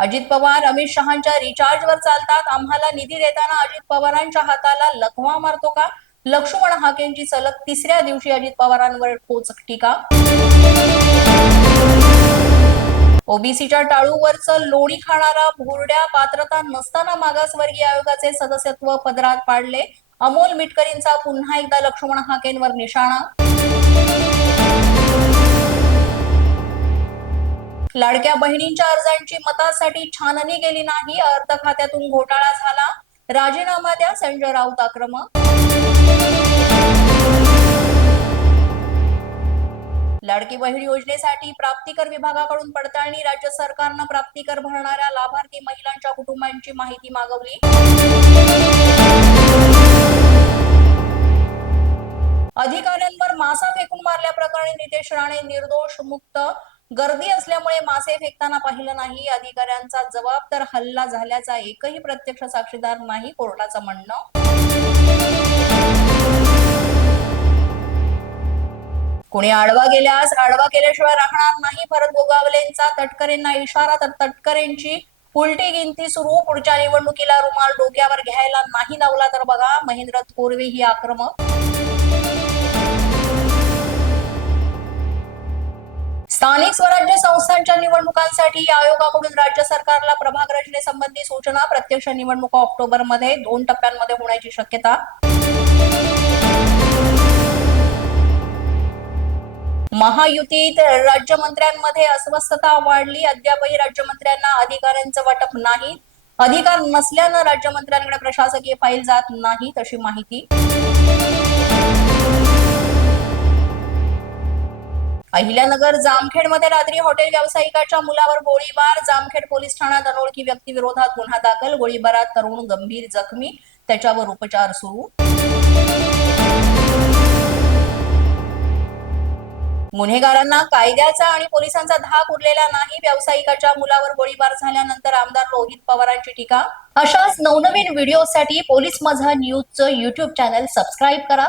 अजित पवार अमित शहांच्या रिचार्जवर चालतात. आम्हाला निधी देताना अजित पवारांच्या हाताला लखवा मारतो का? लक्ष्मण हाकेंची सलग तिसऱ्या दिवशी अजित पवारांवर ठोच टीका ओबीसीच्या टाळूवरचं लोणी खाणारा भोरड्या पात्रता नसताना मागासवर्गीय आयोगाचे सदस्यत्व पदरात पाडले. अमोल मिटकरींचा पुन्हा एकदा लक्ष्मण हाकेंवर निशाणा लाडक्या बहिणींच्या अर्जांची मतासाठी छाननी केली नाही. अर्थ खात्यातून घोटाळा झाला. राजीनामा द्या संजय राऊत आक्रमक. लाडकी बहीण योजनेसाठी प्राप्तिकर विभागाकडून पडताळणी राज्य सरकारनं प्राप्तिकर भरणाऱ्या लाभार्थी महिलांच्या कुटुंबांची माहिती मागवली. अधिकाऱ्यांवर मासा फेकून मारल्याप्रकरणी नितेश राणे निर्दोष मुक्त गर्दी असल्यामुळे मासे फेकताना पाहिलं नाही. अधिकाऱ्यांचा जबाब तर हल्ला झाल्याचा एकही प्रत्यक्ष साक्षीदार नाही कोर्टाचं म्हणणं. कुणी आडवा गेल्यास आडवा केल्याशिवाय राहणार नाही. भरत गोगावलेंचा तटकरेंना इशारा तर तटकरेंची उलटी गिनती सुरू. पुढच्या निवडणुकीला रुमाल डोक्यावर घ्यायला नाही लावला तर बघा महेंद्र थोरवे ही आक्रमक. स्थानिक स्वराज्य संस्थांच्या निवडणुकांसाठी आयोगाकडून राज्य सरकारला प्रभाग रचनेसंबंधी सूचना प्रत्यक्ष निवडणुका ऑक्टोबरमध्ये दोन टप्प्यांमध्ये होण्याची शक्यता. महायुतीत राज्यमंत्र्यांमध्ये अस्वस्थता वाढली. अद्यापही राज्यमंत्र्यांना अधिकाऱ्यांचं वाटप नाही. अधिकार नसल्यानं राज्यमंत्र्यांकडे प्रशासकीय फाईल जात नाही तशी माहिती. अहिल्यानगर जामखेडमध्ये रात्री हॉटेल व्यावसायिकाच्या मुलावर गोळीबार. जामखेड पोलीस ठाण्यात अनोळखी व्यक्तीविरोधात गुन्हा दाखल. गोळीबारात तरुण गंभीर जखमी. त्याच्यावर उपचार सुरू. गुन्हेगारांना कायद्याचा आणि पोलिसांचा धाक उरलेला नाही. व्यावसायिकाच्या मुलावर गोळीबार झाल्यानंतर आमदार रोहित पवारांची टीका. अशाच नवनवीन व्हिडिओसाठी पोलीस माझा न्यूजचं युट्यूब चॅनल सबस्क्राईब करा.